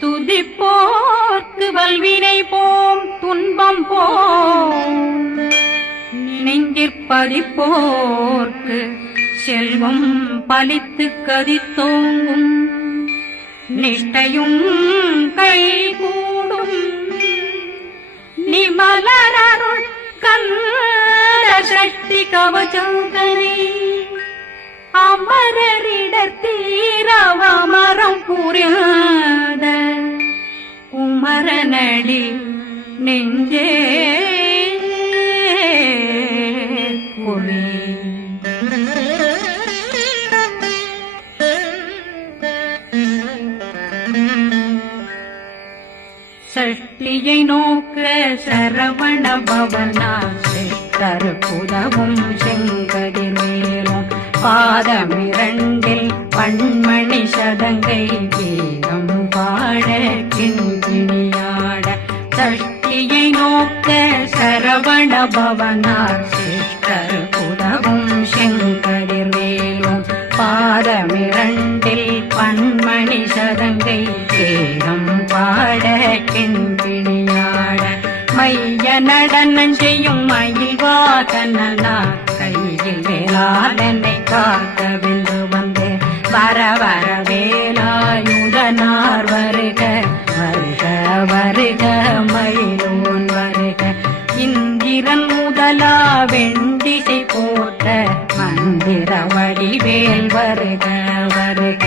துதிப்போர்க்கு வல்வினை போம் துன்பம் போம் நெஞ்சிற்பதிப்போர்க்கு செல்வம் பலித்து கதித்தோங்கும் நிஷ்டையும் கைகூடும் நிமலரருள் கந்த சக்தி கவச்சந்தனை அமரரிடத்தீரவமரம் புரியாத குமரனடி நெஞ்சே குழி சஷ்டியை நோக்க சரவண பவனா சித்தர் புதவும் செங்கடி மேலும் பாதமிரண்டில் பண்மணி சதங்கை கீதம் பாட கிண்கிணியாட சஷ்டியை நோக்க சரவண பவனார் சித்தர் புதவும் செங்கடி மேலும் பாதமிரண்டில் பண்மணி சதங்கை கீதம் பாட கிண்கிணியாட மைய நடனம் செய்யும் மயில்வாதனா கையில் வேளாளனை காக்க வென்று வந்து வர வர வேலாயுதனார் வருக வருக வருக மயிலோன் வருக இந்திரன் முதலா வெண்டிசை போட்ட மந்திர வடிவேல் வருக வருக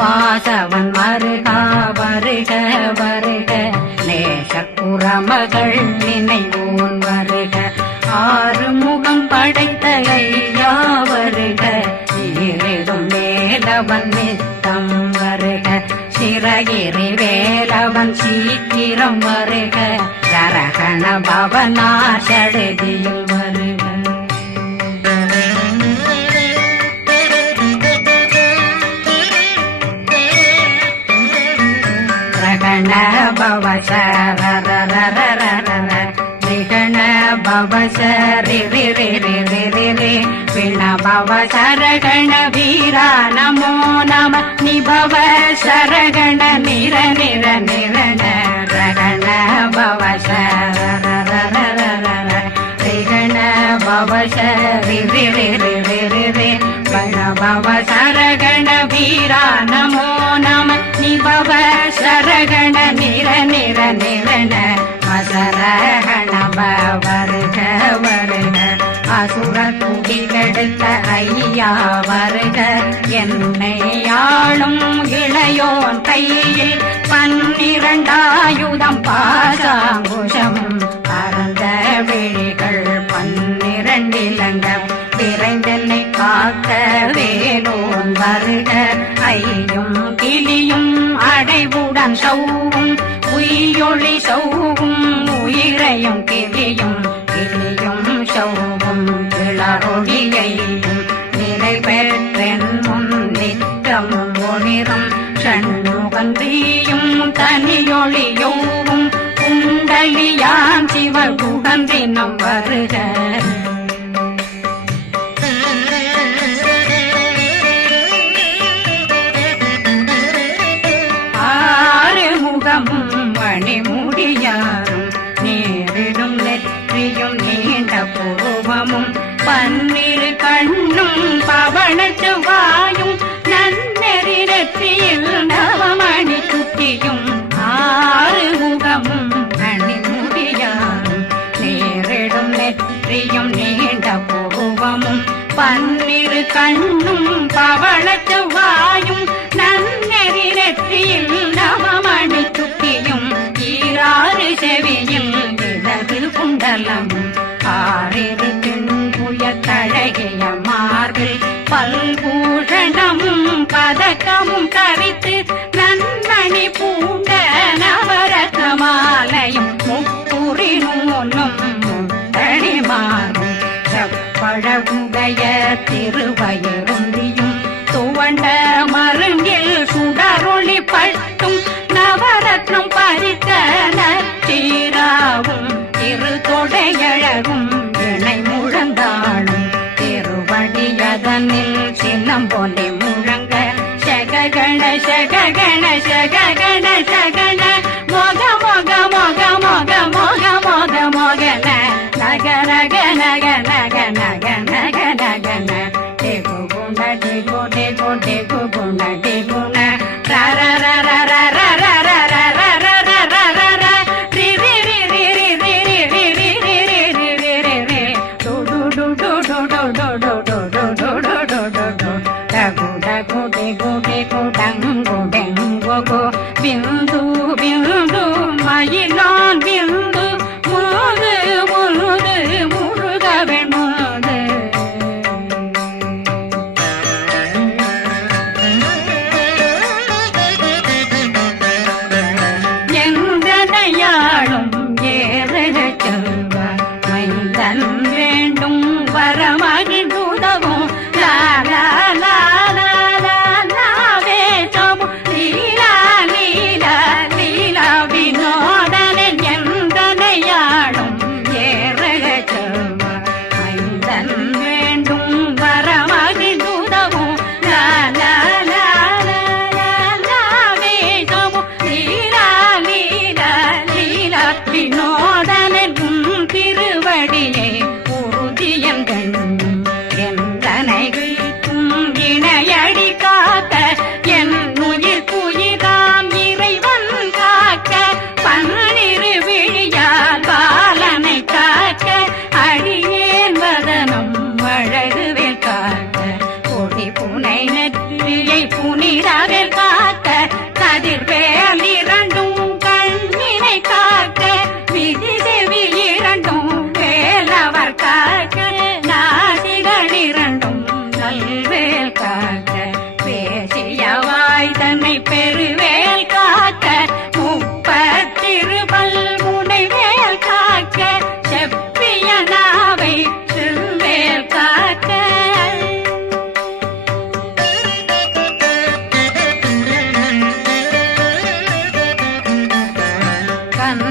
வாசவன் வருகா வருக வருக நேசக்குறமகள் நினைவோன் வருக ஆறு முகம் படைத்த ஐயா வருக ஈரிடும் வேலவன் நித்தம் வருக சிறகிரி வேலவன் சீக்கிரம் வருக ஜரகண பவனா சடுதியில் வருக ரகண பவசரரரரரரர நிகண பவசரி பிண பவசரகண வீரா நமோ நம நிபவ சரகண நிர நிர நிரண ரகண பவசரரரரரர ரிகண பவசரி பிண பவசரகண வீரா நமோ நம நிபவ சரகண நிர நிர நிரண மசரகண வருக வருக அசுர குடிகெடுத்த ஐயா வருக என்னை ஆளும் இளையோன் கையில் 12 பாசாங்குஷம் பரந்த விழிகள் 12 இலங்க விரைந்தென்னை காக்க வேலோன் வருக ஐயும் கிளியும் அடைவுடன் சௌவும் உயிரொளி சௌவும் உயிரையும் கிளியும் கிளியும் சௌவும் கிளரொளியையும் நிலை பெற்றென் முன் நித்தம் ஒளிரும் சண்முகந்தியும் தனியொளியோவும் குண்டலியான் சிவ குகந்தினம் வருக மணிமுடியாரும் நேரிடும் நெற்றியும் நீண்ட பூவமும் 12 கண்ணும் பவனத்து வாயும் நன்னெறி நெற்றியில் நவமணி சுட்டியும் 6 முகமும் மணிமுடியாரும் நேரிடும் நெற்றியும் நீண்ட பூவமும் 12 கண்ணும் பவனத்து வாயும் நன்னெறி நெற்றியில் நவமணி சுட்டியும் 6 செவியில் இடது குண்டலம் 6 தின்புய தழகிய மார்பில் பல்பூஷணமும் பதக்கமும் தரித்து நன்மணி பூண்ட நவரத்ன மாலையும் முப்புரி நூலும் முத்தணி மாறும் செப்பழகுடைய திருவயருந்தியும் துவண்ட மருங்கில் சுடரொளி பட்டும் நவரத்னம் பறித்த நச்சீராவும் திரு தொடையழகும் இணை முழந்தாளும் திருவடியதனில் சின்னம் போலே முழங்க சககண சககண சககண சகன மொக மொக மொக மொக மொக மொக மொகன நக நக நக நக நக நக நகன டெகு குண டெகு டெகு டெகு குண டெகுண ர ர ர ர ர ர ர ர ர ர ர ர ர ர ர ரி ரி ரி ரி ரி ரி ரி ரி ரி ரி ரி ரி ரி ரி ரி டு டு டு டு டு டு டு டு டு டு டு டு டு டு டகு டகு டெகு டெகு டங்கு டெங்கு கு பிந்து பிந்து மயிலான் பிந்து முது முது முருகவன் முது எந்தனையாளும் ஏறச் செல்வார் மைந்தன் வேண்டும் வரமகிழ்ந்துதவும் லா லா லா லா லா லா வேஷமும் லீலா லீலா லீலா வினோதனில் எந்தனையாளும் ஏறச் செல்வார் மைந்தன் வேண்டும் வரமகிழ்ந்துதவும் லா லா லா லா லா லா வேஷமும் லீலா லீலா லீலா வினோதனில் திருவடியே உறுதியந்தன் எந்தனை வீட்டும் இணையடி காக்க என் உயிர் குயிராம் இறைவன் காக்க பன்னிரு விழியால் பாலனை காக்க அடியேன் வதனம் அழகுவேல் காக்க கொடி புனை நெற்றியை புனிதவேல் காக்க கதிர்வேல் இரண்டும் கண்ணினை காக்க விதி செவி இரண்டும் வேலவர் காக்க நாசிகள் இரண்டும் நல்வேல் காக்க பேசியவாய் தன்னை பெருவேல் காக்க முப்பத்திருபல் முனைவேல் காக்க செப்பிய நாவை செல்வேல் காக்க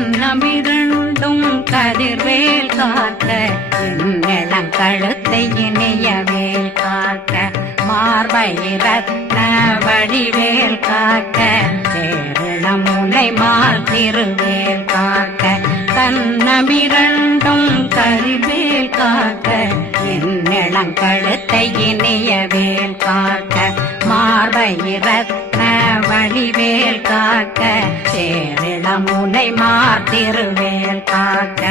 கண்ணமிரண்டும் கதிர்வேல் காக்க என் கழுத்தை இணையவேல் காக்க மார்பை ரத்ன வடிவேல் காக்க சேரண முனை மால் திருவேல் காக்க கண்ணமிரண்டும் கதிர்வேல் காக்க என் கழுத்தை இணையவேல் காக்க மார்பை ரத்ன வடிவேல் காக்க சேரண முனை மால் திருவேல் காக்க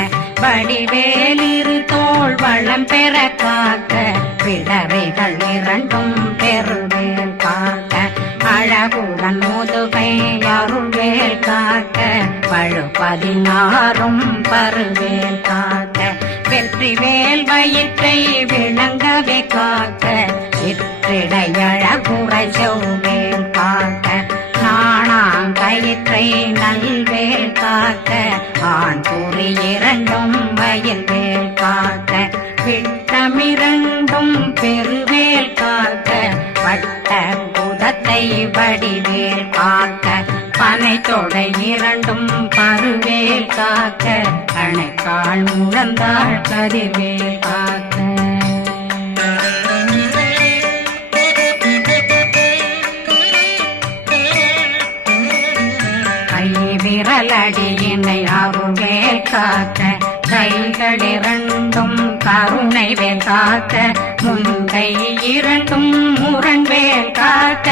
வடிவேல் இரு தோள் வளம் பெற காக்க பிடரைகள் இரண்டும் பெருவேல் காக்க அழகுடன் முதுகை அருள்வேல் காக்க பழு 16 பருவேல் காக்க வெற்றிவேல் வயிற்றை விளங்கவே காக்க இற்றிடையழகுறை செவ்வேல் காக்க நாணாங்கயிற்றை நல்வேல் காக்க ஆண் குறி இரண்டும் வயல்வேல் காக்க விட்டமிரண்டும் பெருவேல் காக்க வட்ட புதத்தை வடிவேல் காக்க பனை தொடை இரண்டும் பருவேல் காக்க அணைக்கால் முழந்தாள் கதிர்வேல் காக்க விரலடியினை அருள்வேல் காக்க கைகள் இரண்டும் கருணை வேல் காக்க முன்கை இரண்டும் முரண்வேல் காக்க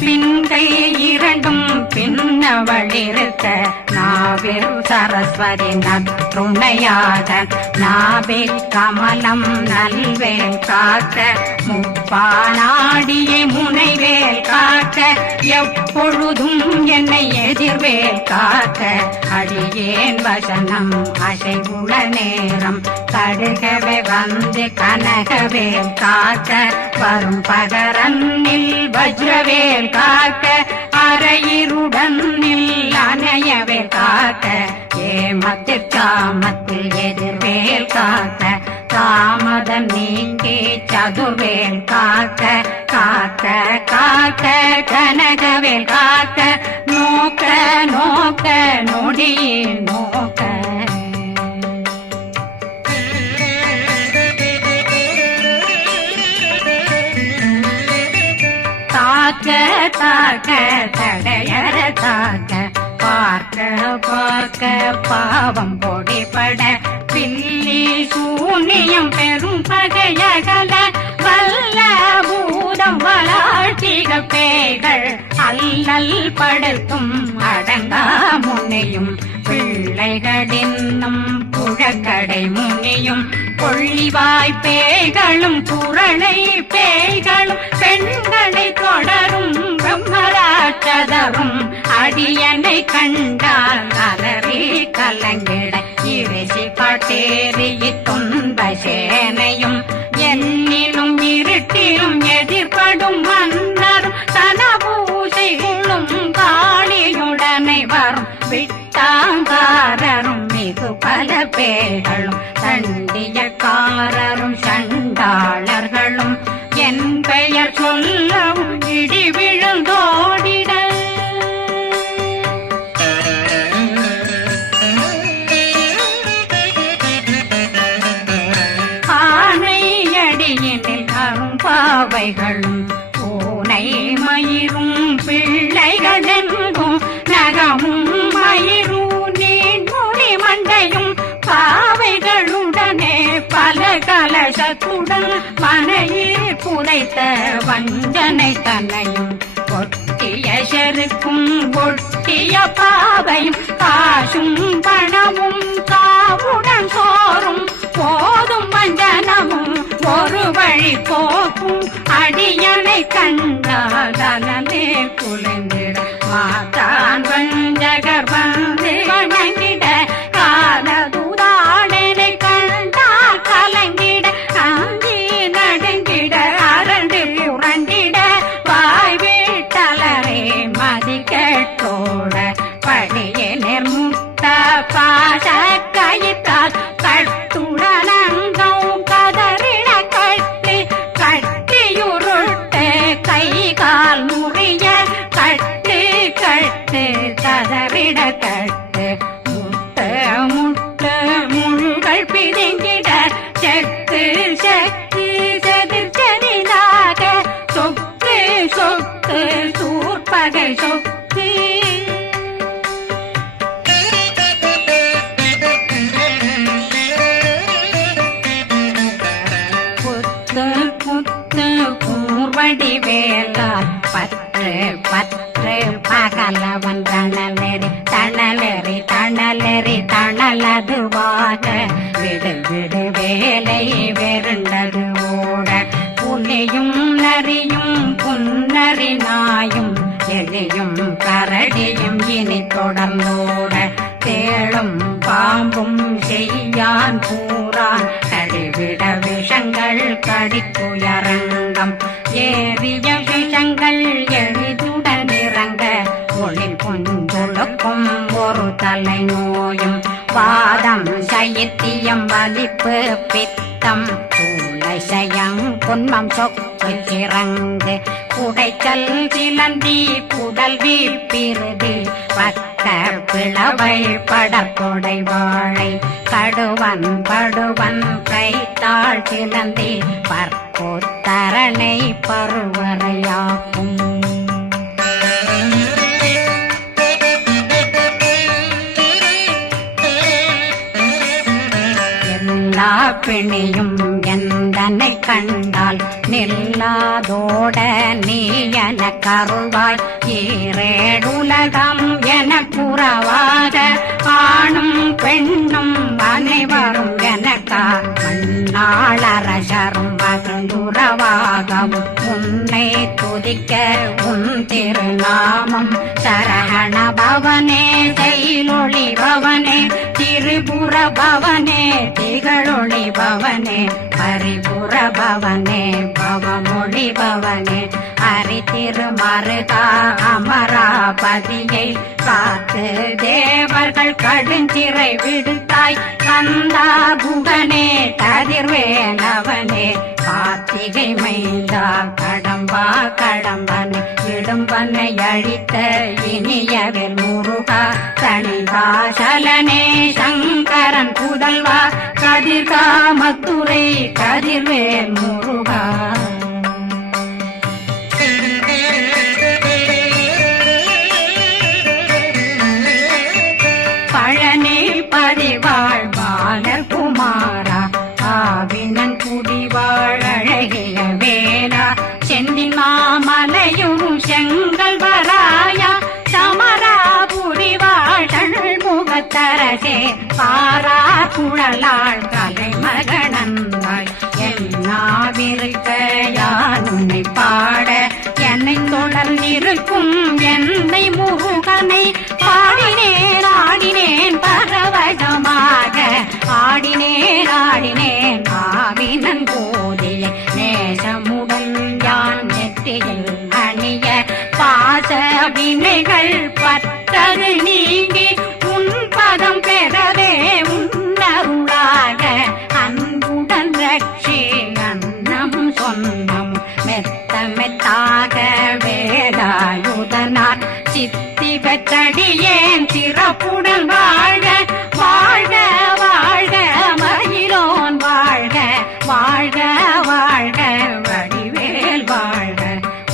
பின்கை இரண்டும் பின்னவளிருக்க நாவில் சரஸ்வதி நற்றுணையாக நாவில் கமலம் நல்வேல் காக்க முப்பானாடியை முனைவேல் காக்க எப்பொழுதும் என்னை எதிர்வேல் காக்க அடியேன் வசனம் அசைவுள நேரம் கடுகவே வந்து கனகவேல் காக்க வரும் பகரன்னில் வஜ்ரவேல் காக்க அரையிருடன் அணையவேல் காக்க ஏமத்தில் காமத்தில் எதிர்வேல் காக்க தாமதம் நீங்கி சதுர்வேல் காக்க காக்க காக்க கனகவேல் காக்க நோக்க நோக்க நொடியில் நோக்க தாக்க தாக்க தடையற தாக்க பார்க்க பார்க்க பாவம் பொடிபட பில்லி சூனியம் பெரும் பகையகல வல்ல பூதம் வளாழ்த்திக பேய்கள் அல்லல் படுத்தும் அடங்கா முனையும் பிள்ளைகளின்னும் புழக்கடை முனியும் கொள்ளிவாய் பேய்களும் குரளை பேய்களும் பெண்களை தொடரும் பிரம்மராட்சதரும் அடியனை கண்டால் அலறி கலங்கிட இறைசி காட்டேறி துன்ப சேனையும் என்னிலும் இருட்டிலும் எதிர்படும் மன்னரும் தனபூசைகளும் காளியுடனை வரும் விட்டாங்காரரும் மிகு பல பேர்களும் சண்டியக்காரரும் சண்டாளர்களும் என் பெயர் சொல்லவும் இடி விழுந்தோடிட ஆனையடியினில் அரும்பாவைகளும் பூனை மயிரும் பிள்ளைகளெங்கும் நகமும் மயிரும் நீண்முடி மண்டையும் பாவைகளுடனே பல கலசத்துடன் மனையில் புதைத்த வஞ்சனை தன்னையும் ஒட்டிய செருக்கும் ஒட்டிய பாவையும் காசும் பணமும் காவுடன் சோறும் போதும் வஞ்சனமும் ஒரு வழி போக்கும் அடியனை கண்டாலே குளிர்ந்திட மாதான் வஞ்சகர் வந்து வணங்கிட காலதுதாடனை கண்டால் கலங்கிட காஞ்சி நடுங்கிட அரண்டு புரண்டிட வாய் வீட்டலரே மதி கேட்டோட படியனர் முத்த பாச கயிற்றால் கட்டுடனங்கும் கதறிட கட்டி கட்டியுருட்டு கை கால் முறிய கட்டு கட்டு கதறிட கட்டு முட்ட முட்ட முள்கள் பிதுங்கிட செக்கு செக்கு செதிர் செதிலாக சொக்கு சொக்கு சூர்பகை சொக்கு புத்து புத்து கூர்வடி வேலால் பற்று பற்று பகலவன் தணலெறி தணலெறி தணலெறி தணலதுவாக விடு விடு வேலை வெருண்டது ஓட புலியும் நரியும் புன்னரி நாயும் எலியும் கரடியும் இனி தொடர்ந்தோட தேளும் பாம்பும் செய்யான் கூறான் கடிவிட விஷங்கள் கடித்துயரங்கம் ஏறிய விஷங்கள் எளிதுடன் இறங்க ஒளில் பொஞ்சொழுக்கும் ஒரு தலை நோயும் வாதம் சைத்தியம் வலிப்பு பித்தம் சயம் பொன்மம் சொக்கு சிறங்கு குடைச்சல் சிலந்தி குடல் வீப்பிருது பக்க பிளவை படற்கொடை வாழை கடுவன் படுவன் கைத்தாள் சிலந்தி பற்போத்தரணை பருவரையாக்கும் எல்லா பிணியும் எந்தனை கண்டால் நில்லாதோட நீ என கருள்வாய் ஈரேடுலகம் என புறவாக ஆணும் பெண்ணும் அனைவரும் எனக்கா மண்ணாளரசரும் மகிழ்ந்துறவாகவும் உன்னை துதிக்க உன் திருநாமம் சரகண பவனே செயலொளி பவனே திரிபுர பவனே திகழொளி பவனே பரிபுர பவனே பவமொழி பவனே அரி திருமருகா அமராபதியை காத்து தேவர்கள் கடுஞ்சிறை விடுத்தாய் கந்தா குகனே கதிர்வேலவனே கார்த்திகை மைந்தா கடம்பா கடம்பனை இடும்பனை அழித்த இனியவில் முருகா தனிவாசலனே சங்கரன் புதல்வா கதிர்காமத்துறை கதிர்வேல் முருகா எங்கள் வராயா சமராபுரி வாழ்கள் முகத்தரசே பாரா குழலாள் கலை மகனந்தாய் என்னாவிருக்க யான் உன்னை பாட என்னை தொடர்ந்திருக்கும் என்னை முருகனை பாடினேன் ஆடினேன் பரவசமாக ஆடினேன் ஆடினேன் ஆவினன் போதிய நேசமுடன் யான் நெற்றியில் அணிய பாச வினைகள் பற்றது நீங்கி உன் பதம் பெறவே உன்னருளாக அன்புடன் ரட்சி அன்னம் சொன்னம் மெத்த மெத்தாக வேலாயுதனார் சித்தி பெற்றடியேன் சிறப்புடன் வாழ்க வாழ்க வாழ்க மயிலோன் வாழ்க வாழ்க வாழ்க வடிவேல் வாழ்க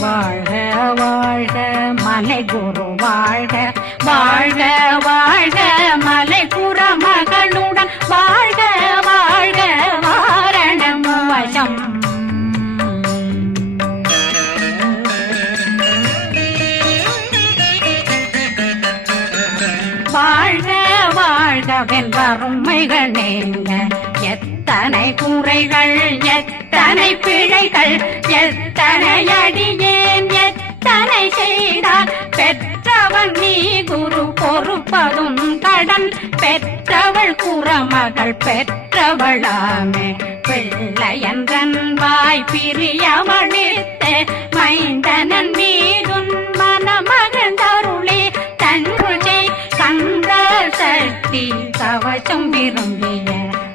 வாழ்க வாழ்க மலை குரு வாழ்க வாழ்க வாழ்க மலை குற மகளுடன் வாழ்க வாழ்க வாரணம் வசம் வாழ்க வாழ்கவென் வறுமைகள் நீங்க எத்தனை குறைகள் எத்தனை பிழைகள் எத்தனை அடியேன் எத்தனை செய்தார் பெற்றவன் நீ குரு பொறுப்பதும் கடன் பெற்றவள் குறமகள் பெற்றவளாமே பிள்ளையன்றன் வாய் பிரியவழித்த மைந்தனன் மீதுன் மனமகந்தருளே தன்றுஜை கந்தர் சக்தி கவசம் விரும்பிய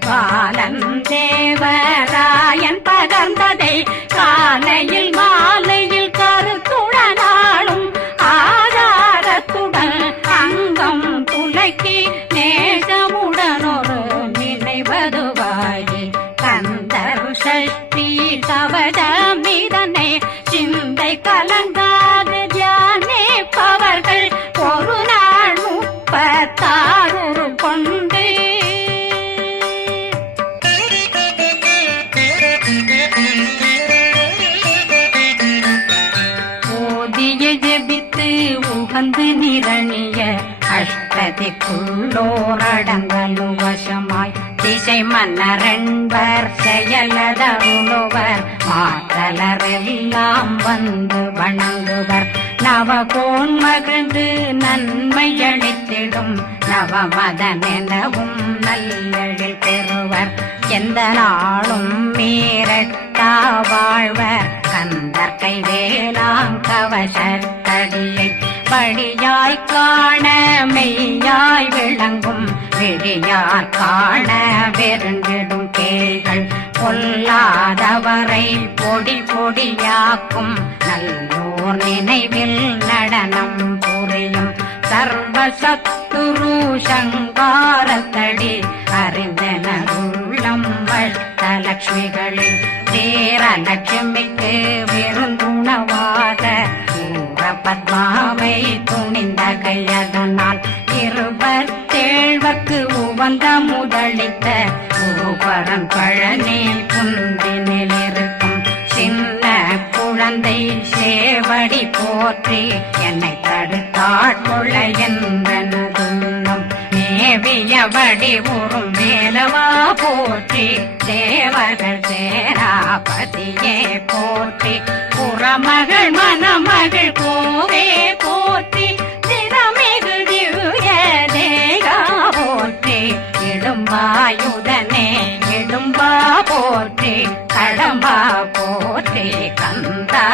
பாலன் தேவராயன் பகர்ந்ததை காலையில் மாலையில் கருத்துடனாலும் ஆதாரத்துடன் அங்கம் துலக்கி நேசமுடனொரு நினைவதுவாகி கந்தர் சக்தி கவசமிதனை சிந்தை கலங்காது தியானிப்பவர்கள் ஒரு நாள் 36 கொண்டு ஓதிய ஜெபித்து உகந்து நிரணிய அஷ்டதிக்குள்ளோரடங்கலு வசமாய் திசை மன்னரென்பர் செயலதருளுவர் மாற்றலரெல்லாம் வந்து வணங்குவர் நவகோன் மகிழ்ந்து நன்மையளித்திடும் நவமதனெனவும் நல்லெழில் பெறுவர் எந்த நாளும் மீறட்டா வாழ்வர் கந்தர் கைவேலாங்கவசத்தடியை படியாய் காண மெய்யாய் விளங்கும் விழியார் காண வெருங்கிடும் கேள்கள் பொல்லாதவரை பொடி பொடியாக்கும் நல்லோர் நினைவில் நடனம் புரியும் சர்வசத்துரு சங்காரத்தடி அறிந்தனருள்ளம் வட்டலட்சுமிகளில் தேரலட்சுமிக்கு விருந்துணவாக பத்மாவை துணிந்த கையதனால் 27 உவந்த முதலித்த குருபரன் பழனி குந்தினில் இருக்கும் சின்ன குழந்தை சேவடி போற்றி என்னை தடுத்தாட்கொள்ள என்பனதுன்னும் மேவியபடி உறும் வேலவா போற்றி தேவர்கள் சேராபதியே போற்றி புறமகள் மணமகள் கோவே போற்றி திறமிகு திவ்ய தேகா போற்றி இடும்பாயுதனே இடும்பா போற்றி கடம்பா போற்றி கந்தா